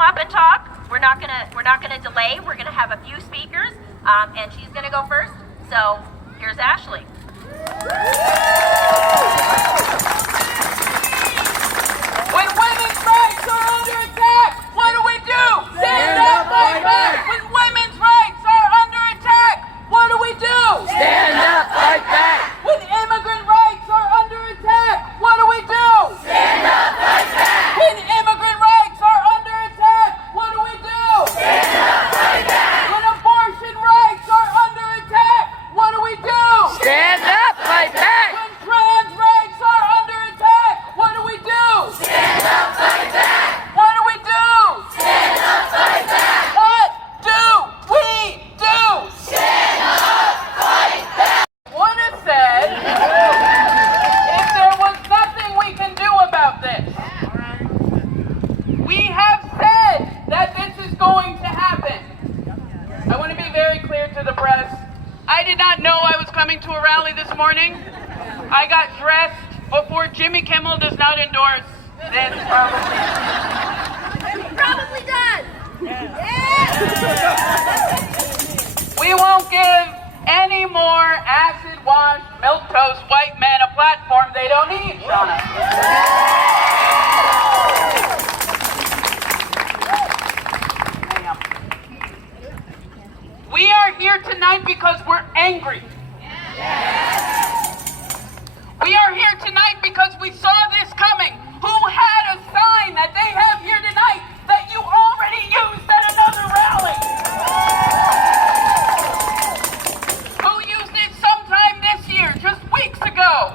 come up and talk. We're not gonna delay. We're gonna have a few speakers, and she's gonna go first. So here's Ashley. When women's rights are under attack, what do? Stand up, fight back! When women's rights are under attack, what do? Stand up, fight back! When immigrant rights are under attack, what do? Stand up, fight back! When immigrant rights are under attack, what do? Stand up, fight back! When abortion rights are under attack, what do? Stand up, fight back! When trans rights are under attack, what do? Stand up, fight back! What do? Stand up, fight back! What do we do? Stand up, fight back! Would have said if there was nothing we can do about this. We have said that this is going to happen. I want to be very clear to the press. I did not know I was coming to a rally this morning. I got dressed before Jimmy Kimmel does not endorse this Probably done. We won't give any more acid-washed, milquetoast white men a platform they don't need, Shauna. We are here tonight because we're angry. We are here tonight because we saw this coming. Who had a sign that they have here tonight that you already used at another rally? Who used it sometime this year, just weeks ago?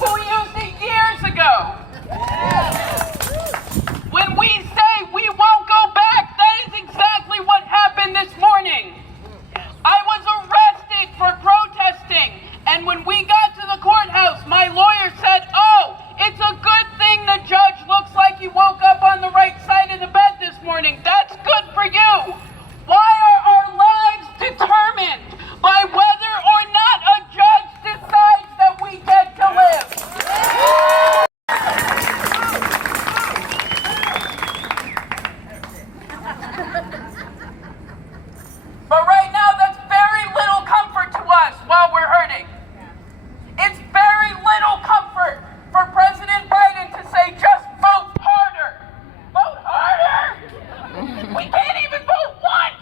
Who used it years ago? When we say we won't go back, that is exactly what happened this morning. I was arrested for protesting, and when we got to the courthouse, my lawyer said, "Oh, it's a good thing the judge looks like he woke up on the right side of the bed this morning. That's good for you." Why are our lives determined by whether or not a judge decides that we get to live? But right now, that's very little comfort to us while we're hurting. It's very little comfort for President Biden to say, just vote harder. Vote harder? We can't even vote once.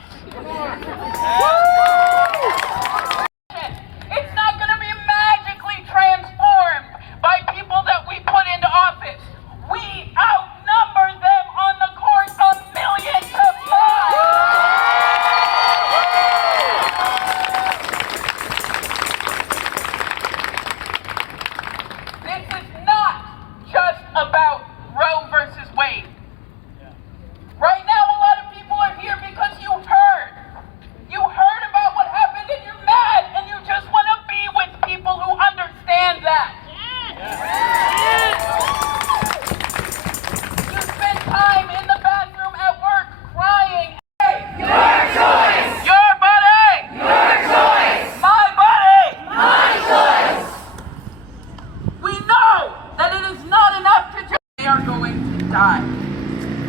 It's not going to be magically transformed by people that we put into office. We outnumber them on the court 1,000,000 to 5. This is not just about Roe versus Wade. Right now, a lot of people are here because you heard. You heard about what happened and you're mad and you just want to be with people who understand that. You spend time in the bathroom at work crying. Hey, Your choice! your body! Your choice! My body! My choice! We know that it is not enough to just they are going to die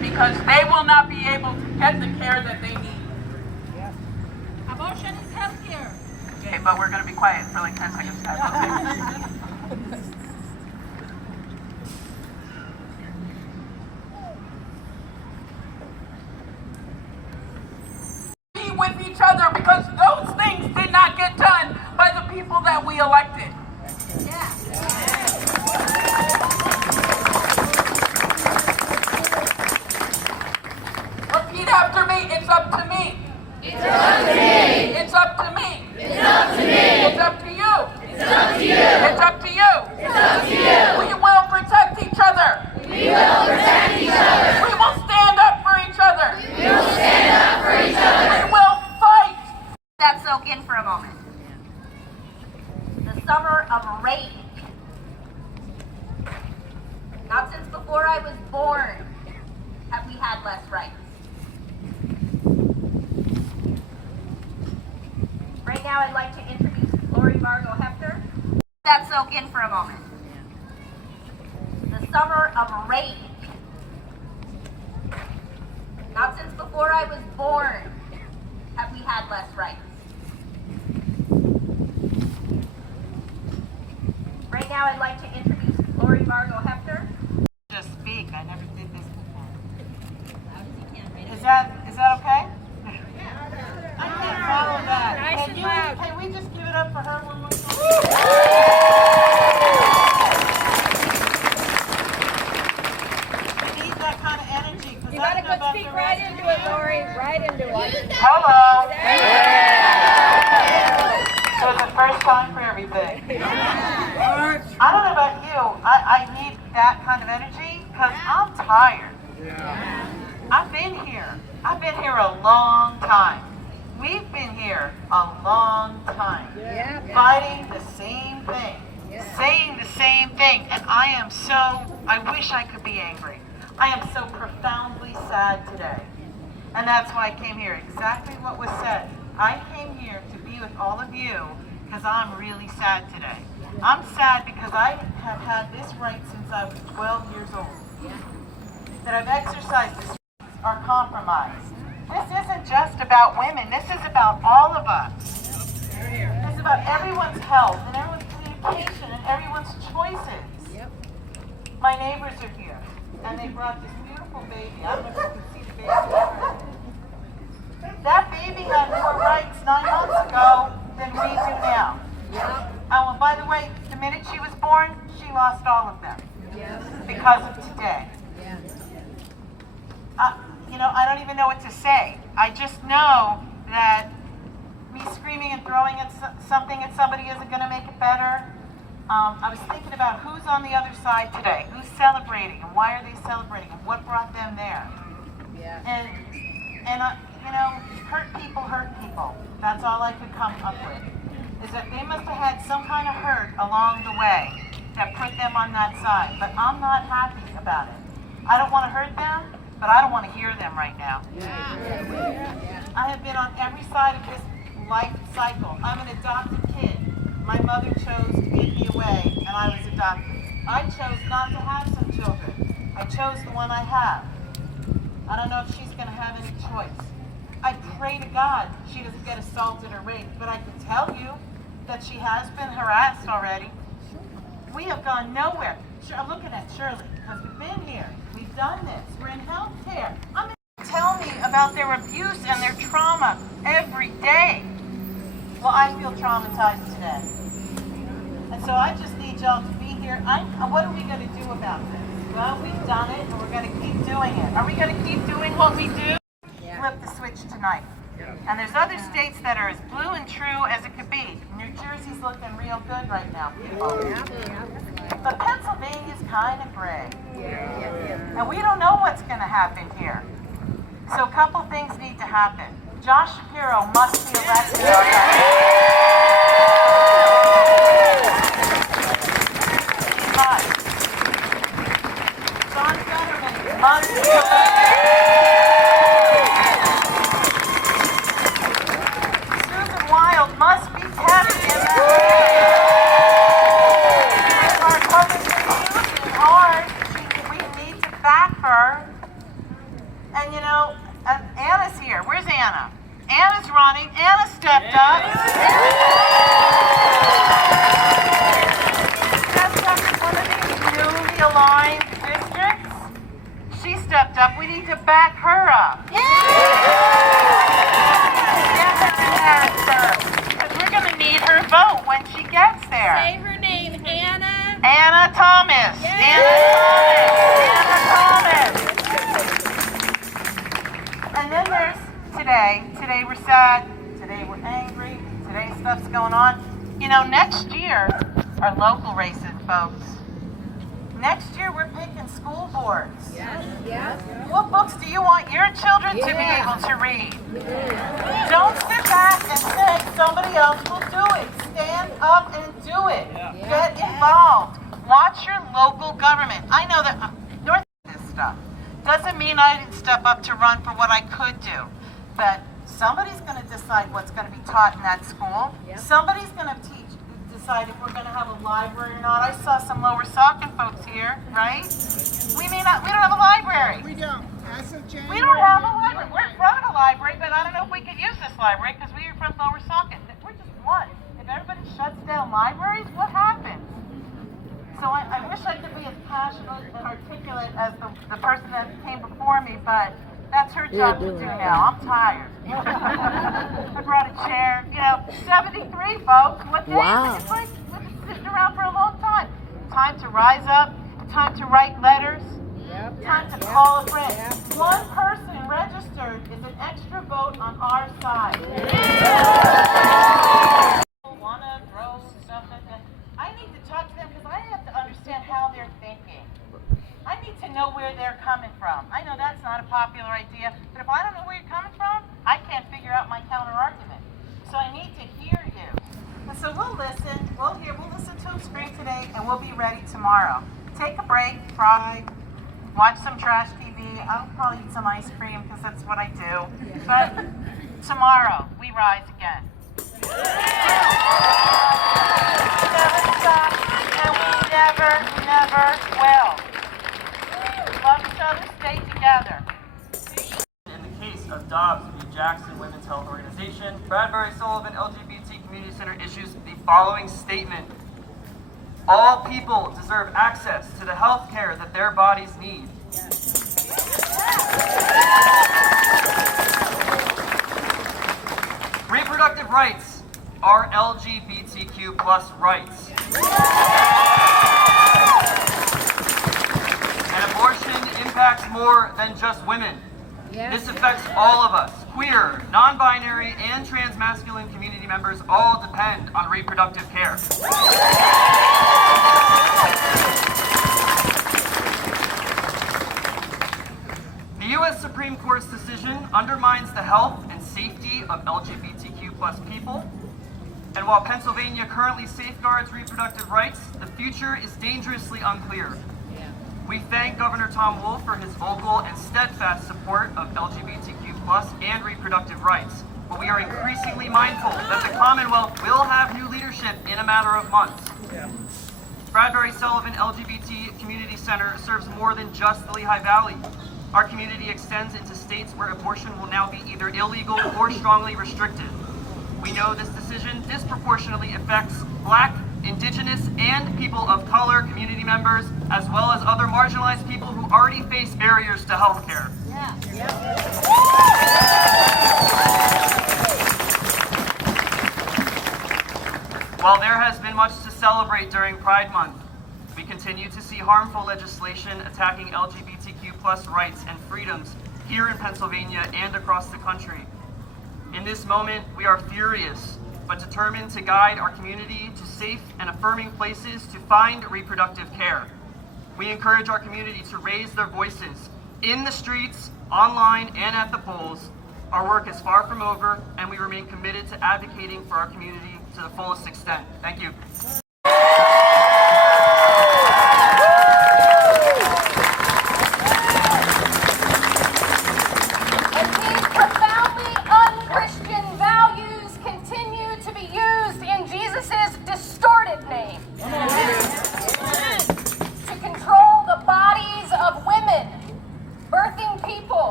because they will not be able to get the care that they need. Abortion is healthcare. Okay, but we're going to be quiet for like 10 seconds. Okay? Be with each other because those things did not get done by the people that we elected. Repeat after me. It's up to me. It's up to me! It's up to me. It's up to me! It's up to you. It's up to you! It's up to you. It's up to you! We will protect each other. We will protect each other! We will stand up for each other. We will stand up for each other! We will fight. That soak in for a moment. The summer of rage. Not since before I was born have we had less rights. Right now I'd like to introduce Lori Vargo Hefter. That soak in for a moment. The summer of rage. Not since before I was born have we had less rights. Right now, I'd like to introduce Lori Vargo Hefter. Just speak. I never did this before. Is that okay? I can't follow that. Can we just give it up for her one more time? We need that kind of energy. You gotta go speak right into it, Lori. Right into it. Hello. So it's the first time for everything. I don't know about you. I need that kind of energy because I'm tired. I've been here. I've been here a long time. We've been here a long time. Fighting the same thing. Saying the same thing. And I wish I could be angry. I am so profoundly sad today. And that's why I came here. Exactly what was said. I came here to be with all of you because I'm really sad today. I'm sad because I have had this right since I was 12 years old. That I've exercised this rights are compromised. This isn't just about women. This is about all of us. This is about everyone's health and everyone's communication and everyone's choices. My neighbors are here, and they brought this beautiful baby. I don't know if you can see the baby. That baby had more rights 9 months ago than we do now. Oh, and by the way, the minute she was born, she lost all of them because of today. I don't even know what to say. I just know that me screaming and throwing at something at somebody isn't going to make it better. I was thinking about who's on the other side today, who's celebrating, and why are they celebrating, and what brought them there. And hurt people. That's all I could come up with. Is that they must have had some kind of hurt along the way that put them on that side. But I'm not happy about it. I don't want to hurt them, but I don't want to hear them right now. I have been on every side of this life cycle. I'm an adopted kid. My mother chose to give me away, and I was adopted. I chose not to have some children. I chose the one I have. I don't know if she's going to have any choice. I pray to God she doesn't get assaulted or raped, but I can tell you that she has been harassed already. We have gone nowhere. I'm looking at Shirley, because we've been here. We've done this. We're in healthcare. Tell me about their abuse and their trauma every day. Well, I feel traumatized today. And so I just need y'all to be here. What are we going to do about this? Well, we've done it, and we're going to keep doing it. Are we going to keep doing what we do? Flip the switch tonight. And there's other states that are as blue and true as it could be. New Jersey's looking real good right now, people. But Pennsylvania's kind of gray. And we don't know what's going to happen here. So a couple things need to happen. Josh Shapiro must be elected. He must. John Fetterman must be elected. Susan Wild must be kept in that race. Our Republicans losing hard. We need to back her. And Anna's here. Where's Anna? Anna's running. Anna stepped up. Stepped up in one of these newly aligned districts. She stepped up. We need to back her up. Because we're going to need her vote when she gets there. Say her name, Anna. Anna Thomas. Anna Thomas. And then there's today. Today we're sad. Today we're angry. Today stuff's going on. Next year are local races, folks. Next year we're picking school boards. What books do you want your children to be able to read? Don't sit back and say somebody else will do it. Stand up and do it. Get involved. Watch your local government. I know that North this stuff. Doesn't mean I didn't step up to run for what I could do. But somebody's going to decide what's going to be taught in that school. Somebody's going to decide if we're going to have a library or not. I saw some Lower Saucon folks here, right? We don't have a library. We don't. We don't have a library. We're in front of a library, but I don't know if we could use this library because we're from Lower Socket. We're just one. If everybody shuts down libraries, what happens? So I wish I could be as passionate and articulate as the person that came before me, but that's her job to do now. I'm tired. I brought a chair. 73, folks. What day? Wow. It's like we've been sitting around for a long time. Time to rise up. Time to write letters. Time to call a friend. One person registered is an extra vote on our side. Want to throw stuff at them? I need to talk to them because I have to understand how they're thinking. I need to know where they're coming from. I know that's not a popular idea, but if I don't know where you're coming from, I can't figure out my counter argument. So I need to hear you. And so we'll listen. We'll listen to them scream today, and we'll be ready tomorrow. Take a break, fry, watch some trash TV. I'll probably eat some ice cream because that's what I do. But tomorrow, we rise again. We never stop, and we never will. Love each other, stay together. In the case of Dobbs v. Jackson Women's Health Organization, Bradbury Sullivan LGBT Community Center issues the following statement. All people deserve access to the health care that their bodies need. Reproductive rights are LGBTQ+ rights. And abortion impacts more than just women. This affects all of us. Queer, non-binary, and trans-masculine community members all depend on reproductive care. The U.S. Supreme Court's decision undermines the health and safety of LGBTQ+ people. And while Pennsylvania currently safeguards reproductive rights, the future is dangerously unclear. We thank Governor Tom Wolf for his vocal and steadfast support of LGBTQ+ and reproductive rights, but we are increasingly mindful that the Commonwealth will have new leadership in a matter of months. Bradbury Sullivan LGBT Community Center serves more than just the Lehigh Valley. Our community extends into states where abortion will now be either illegal or strongly restricted. We know this decision disproportionately affects Black, Indigenous, and people of color community members, as well as other marginalized people who already face barriers to health care. While there has been much to celebrate during Pride Month, we continue to see harmful legislation attacking LGBTQ+ rights and freedoms here in Pennsylvania and across the country. In this moment, we are furious, but determined to guide our community to safe and affirming places to find reproductive care. We encourage our community to raise their voices in the streets, online, and at the polls. Our work is far from over, and we remain committed to advocating for our community to the fullest extent. Thank you.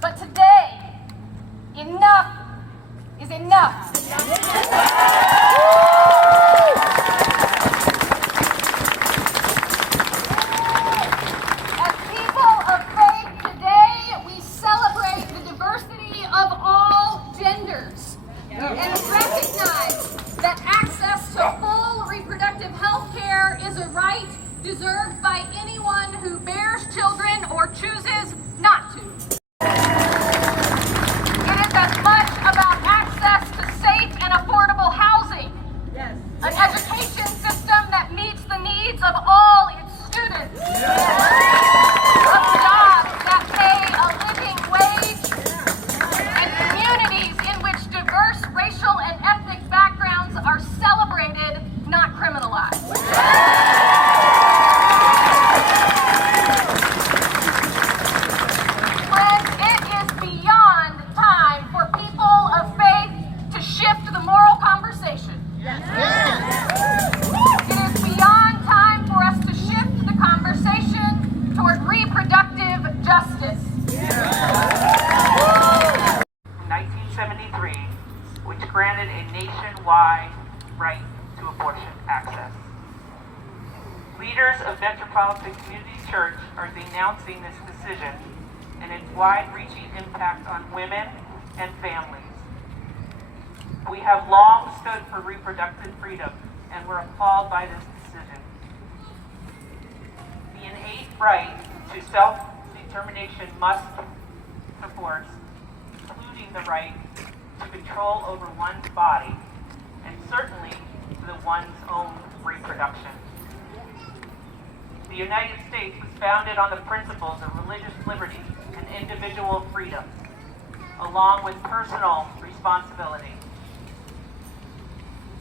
But today, enough is enough. As people of faith today, we celebrate the diversity of all genders and recognize that access to full reproductive health care is a right deserved by anyone who bears children or chooses not to. It is as much about access to safe and affordable housing, an education system that meets the needs of all its students, of jobs that pay a living wage, and communities in which diverse racial and ethnic backgrounds are celebrated, not criminalized. Metropolitan Community Church are denouncing this decision and its wide-reaching impact on women and families. We have long stood for reproductive freedom, and we're appalled by this decision. The innate right to self-determination must be enforced, including the right to control over one's body, and certainly to one's own reproduction. The United States was founded on the principles of religious liberty and individual freedom, along with personal responsibility.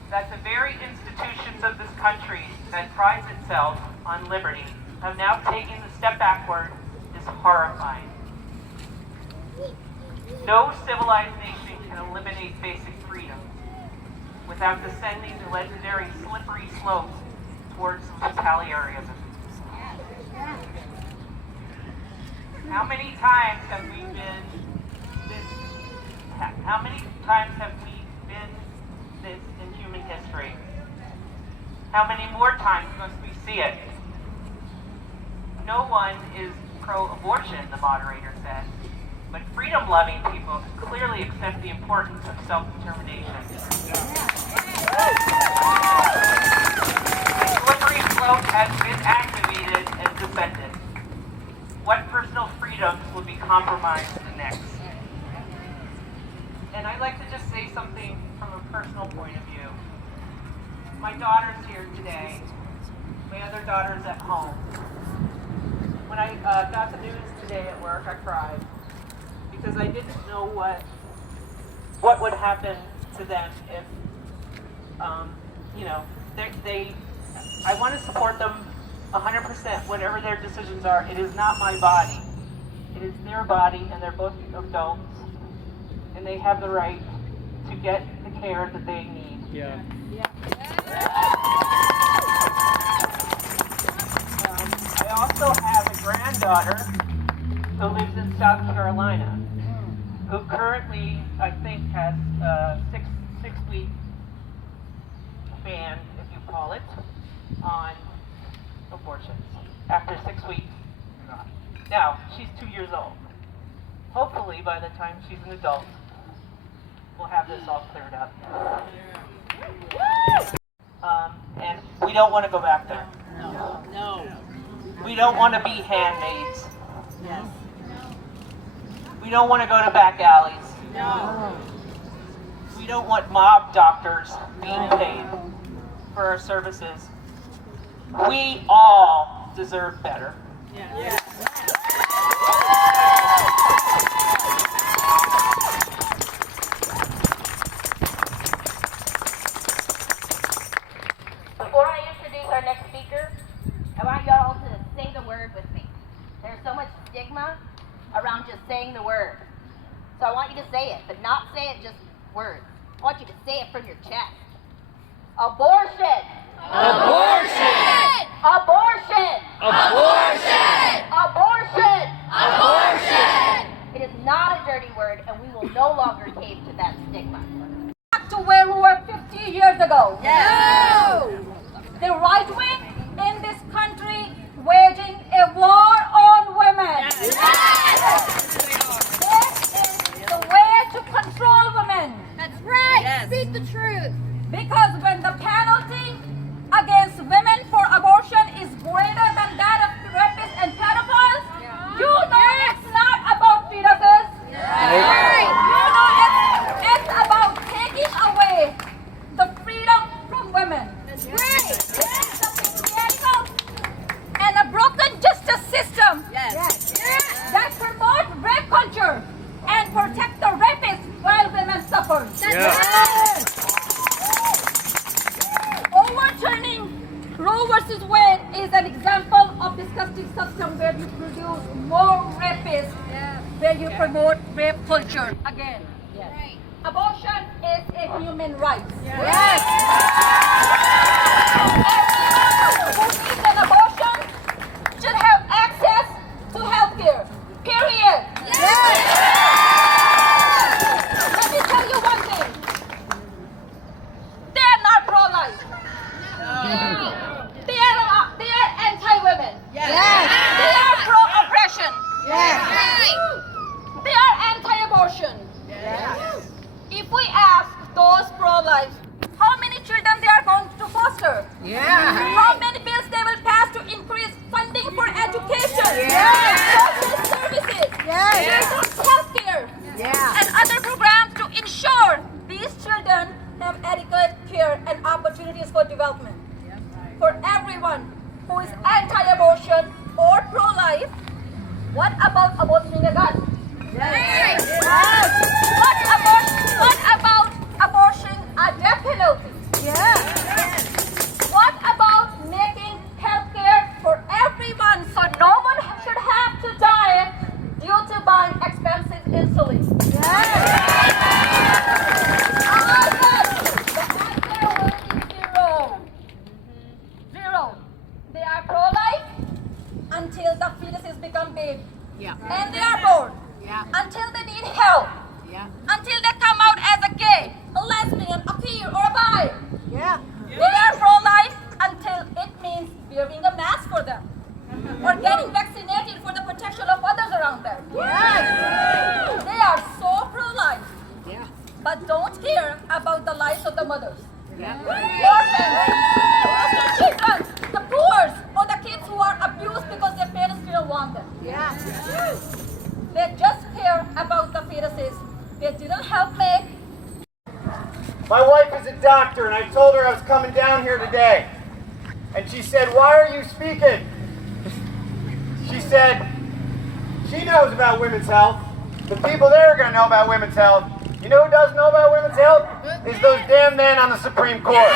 That the very institutions of this country that prides itself on liberty have now taken a step backward is horrifying. No civilized nation can eliminate basic freedom without descending the legendary slippery slope towards totalitarianism. How many times have we been this in human history? How many more times must we see it? No one is pro-abortion, the moderator said, but freedom-loving people clearly accept the importance of self-determination. The slippery slope has been activated and defended. What personal freedoms will be compromised next? And I'd like to just say something from a personal point of view. My daughter's here today. My other daughter's at home. When I got the news today at work, I cried because I didn't know what would happen to them if, I want to support them 100%, whatever their decisions are. It is not my body. It is their body, and they're both adults, and they have the right to get the care that they need. Yeah. I also have a granddaughter who lives in South Carolina, who currently, I think, has a six-week ban, if you call it, on abortions. After 6 weeks, now she's 2 years old. Hopefully, by the time she's an adult, we'll have this all cleared up. And we don't want to go back there. No. We don't want to be handmaids. We don't want to go to back alleys. No. We don't want mob doctors being paid for our services. We all deserve better. Before I introduce our next speaker, I want y'all to say the word with me. There's so much stigma around just saying the word. So I want you to say it, but not say it just words. I want you to say it from your chest. Abortion! Abortion! Abortion! Abortion! Abortion! Abortion! It is not a dirty word, and we will no longer cave to that stigma. Back to where we were 50 years ago. No! The right wing in this country waging a war on women. This is the way to control women. That's right. Speak the truth. Because when the penalty against women for abortion is greater than that of rapists and pedophiles, you know it's not about fetuses. Right. You know it's about taking away the freedom from women. That's right. It's a patriarchal and a broken justice system Yes. that promotes rape culture and protect the rapists while women suffer. Overturning Roe versus Wade is an example of disgusting system where you produce more rapists, where you promote rape culture. Again, abortion is a human right. Yes. Everyone who needs an abortion should have access to health care. Period. Let me tell you one thing. They are not pro-life. They are anti-women. baby. And they are born. Until they need help. Until they come out as a gay, a lesbian, a queer, or a bi. They are pro-life until it means wearing a mask for them. Or getting vaccinated for the protection of others around them. They are so pro-life. But don't care about the lives of the mothers. Orphans, foster children, the poor, or the kids who are abused because their parents didn't want them. They just care about the fetuses they didn't help make. My wife is a doctor, and I told her I was coming down here today. And she said, "Why are you speaking?" She said, she knows about women's health. The people there are going to know about women's health. You know who doesn't know about women's health? Is those damn men on the Supreme Court.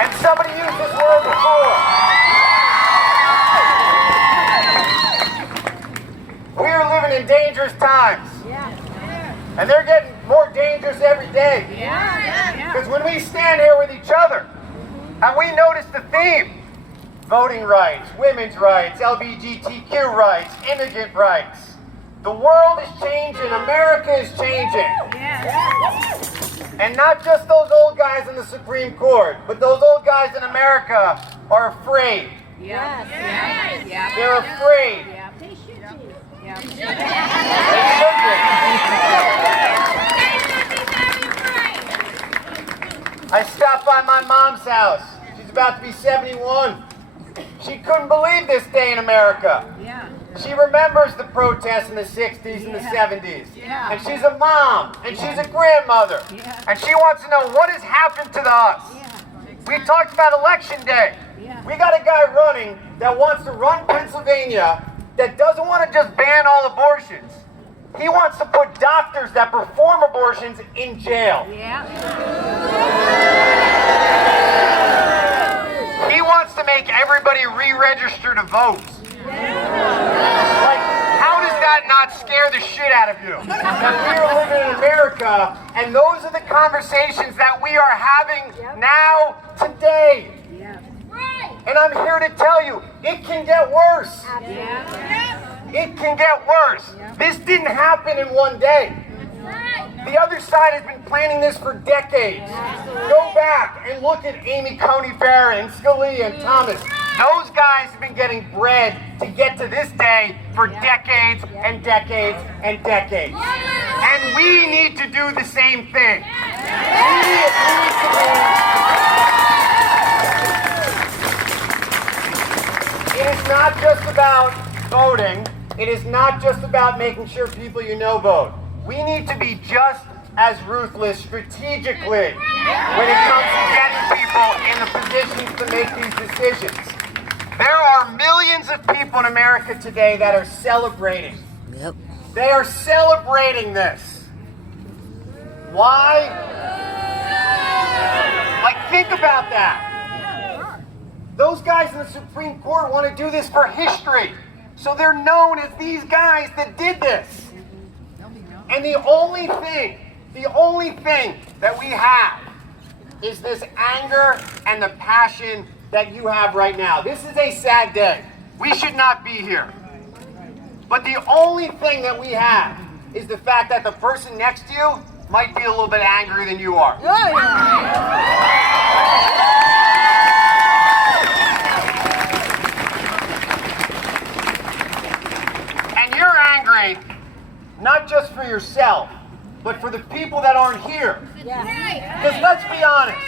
And somebody used this word before. We are living in dangerous times. And they're getting more dangerous every day. Because when we stand here with each other, and we notice the theme, voting rights, women's rights, LGBTQ rights, immigrant rights, the world is changing, America is changing. And not just those old guys in the Supreme Court, but those old guys in America are afraid. They're afraid. They should I stopped by my mom's house. She's about to be 71. She couldn't believe this day in America. She remembers the protests in the 60s and the 70s. And she's a mom, and she's a grandmother. And she wants to know what has happened to us. We talked about election day. We got a guy running that wants to run Pennsylvania that doesn't want to just ban all abortions. He wants to put doctors that perform abortions in jail. He wants to make everybody re-register to vote. Like, how does that not scare the shit out of you? That we are living in America, and those are the conversations that we are having now, today. And I'm here to tell you, it can get worse. It can get worse. This didn't happen in one day. The other side has been planning this for decades. Go back and look at Amy Coney Barrett and Scalia and Thomas. Those guys have been getting bread to get to this day for decades and decades and decades. And we need to do the same thing. It is not just about voting. It is not just about making sure people you know vote. We need to be just as ruthless strategically when it comes to getting people in the positions to make these decisions. There are millions of people in America today that are celebrating. They are celebrating this. Why? Like, think about that. Those guys in the Supreme Court want to do this for history. So they're known as these guys that did this. And the only thing that we have is this anger and the passion that you have right now. This is a sad day. We should not be here. But the only thing that we have is the fact that the person next to you might be a little bit angrier than you are. And you're angry not just for yourself, but for the people that aren't here. Because let's be honest,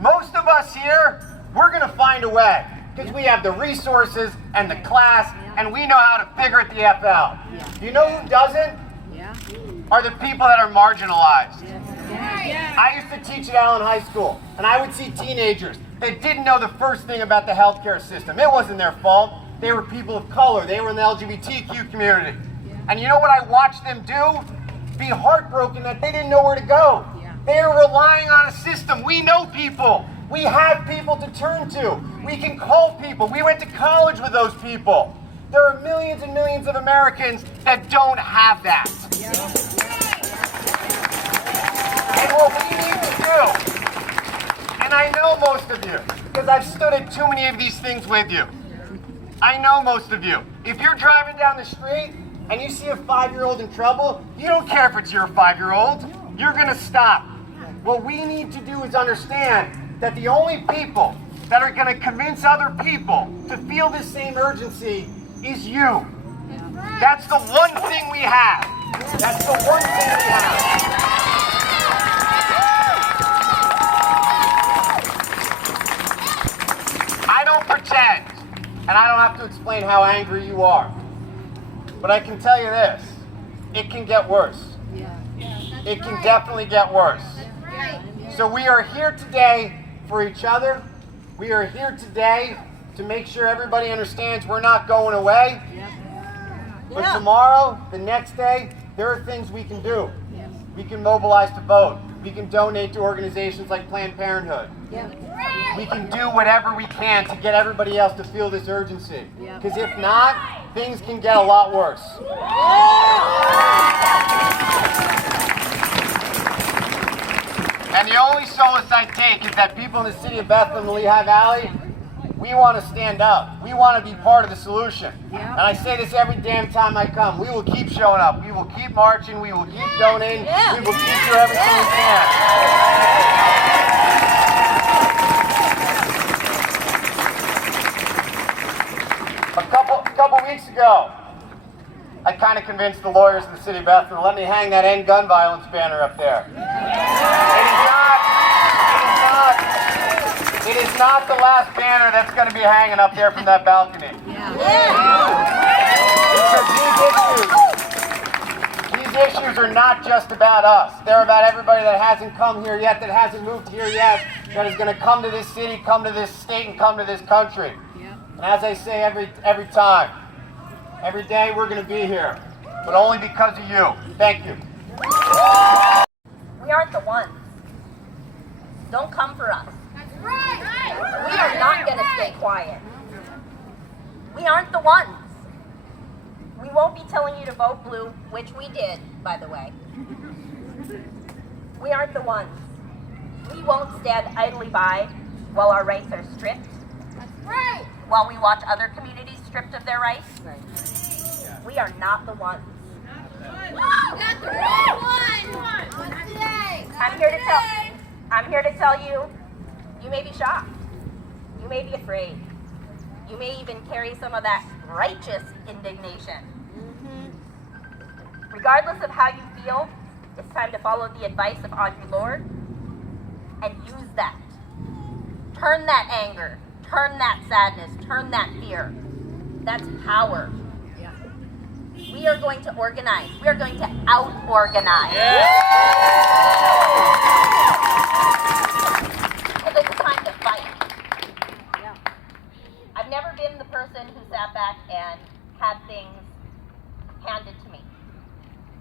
most of us here, we're going to find a way. Because we have the resources and the class, and we know how to figure it the F out. You know who doesn't? Are the people that are marginalized. I used to teach at Allen High School, and I would see teenagers that didn't know the first thing about the healthcare system. It wasn't their fault. They were people of color. They were in the LGBTQ community. And you know what I watched them do? Be heartbroken that they didn't know where to go. They are relying on a system. We know people. We have people to turn to. We can call people. We went to college with those people. There are millions and millions of Americans that don't have that. And what we need to do most of you because I've stood at too many of these things with you. I know most of you. If you're driving down the street and you see a 5-year-old in trouble, you don't care if it's your 5-year-old. You're gonna stop. What we need to do is understand that the only people that are gonna convince other people to feel this same urgency is you. That's the one thing we have. That's the one thing we have. I don't pretend, and I don't have to explain how angry you are. But I can tell you this, it can get worse. It can definitely get worse. So we are here today for each other. We are here today to make sure everybody understands we're not going away. But tomorrow, the next day, there are things we can do. We can mobilize to vote. We can donate to organizations like Planned Parenthood. We can do whatever we can to get everybody else to feel this urgency. Because if not, things can get a lot worse. And the only solace I take is that people in the city of Bethlehem and Lehigh Valley, we want to stand up. We want to be part of the solution. And I say this every damn time I come. We will keep showing up. We will keep marching. We will keep donating. We will keep doing everything we can. A couple weeks ago, I kind of convinced the lawyers in the city of Bethlehem to let me hang that End Gun Violence banner up there. It is not the last banner that's going to be hanging up there from that balcony. Because these issues are not just about us. They're about everybody that hasn't come here yet, that hasn't moved here yet, that is going to come to this city, come to this state, and come to this country. And as I say every time, every day we're going to be here, but only because of you. Thank you. We aren't the ones. Don't come for us. We are not going to stay quiet. We aren't the ones. We won't be telling you to vote blue, which we did, by the way. We aren't the ones. We won't stand idly by while our rights are stripped. While we watch other communities stripped of their rights. We are not the ones. I'm here to tell you, you may be shocked. You may be afraid. You may even carry some of that righteous indignation. Regardless of how you feel, it's time to follow the advice of Audre Lorde and use that. Turn that anger, turn that sadness, turn that fear. That's power. We are going to organize. We are going to out-organize. Because it's time to fight. I've never been the person who sat back and had things handed to me.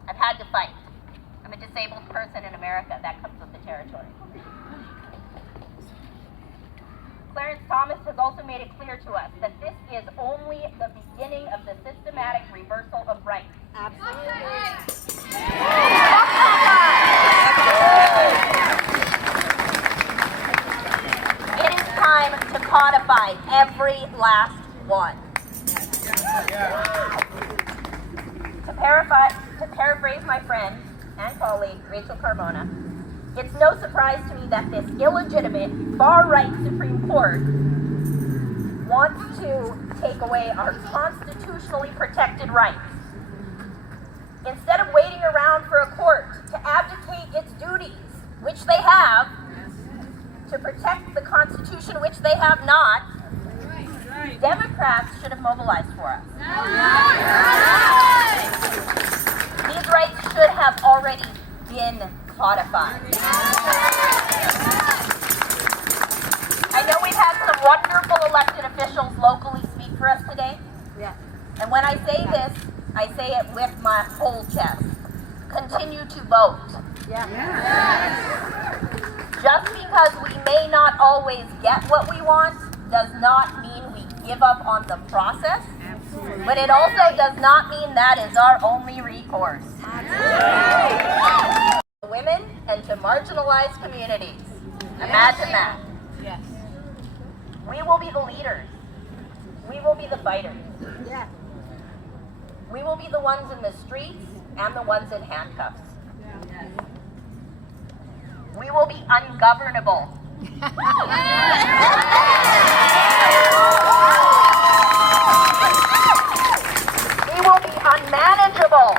I've had to fight. I'm a disabled person in America. That comes with the territory. Clarence Thomas has also made it clear to us that this is only the beginning of the systematic reversal of rights. Absolutely. It is time to codify every last one. To paraphrase my friend and colleague, Rachel Carmona, it's no surprise to me that this illegitimate, far-right Supreme Court wants to take away our constitutionally protected rights. Instead of waiting around for a court to abdicate its duties, which they have, to protect the Constitution, which they have not, Democrats should have mobilized for us. These rights should have already been codified. I know we've had some wonderful elected officials locally speak for us today. And when I say this, I say it with my whole chest. Continue to vote. Just because we may not always get what we want does not mean we give up on the process, but it also does not mean that is our only recourse. Women and to marginalized communities. Imagine that. We will be the leaders. We will be the fighters. We will be the ones in the streets and the ones in handcuffs. We will be ungovernable. We will be unmanageable.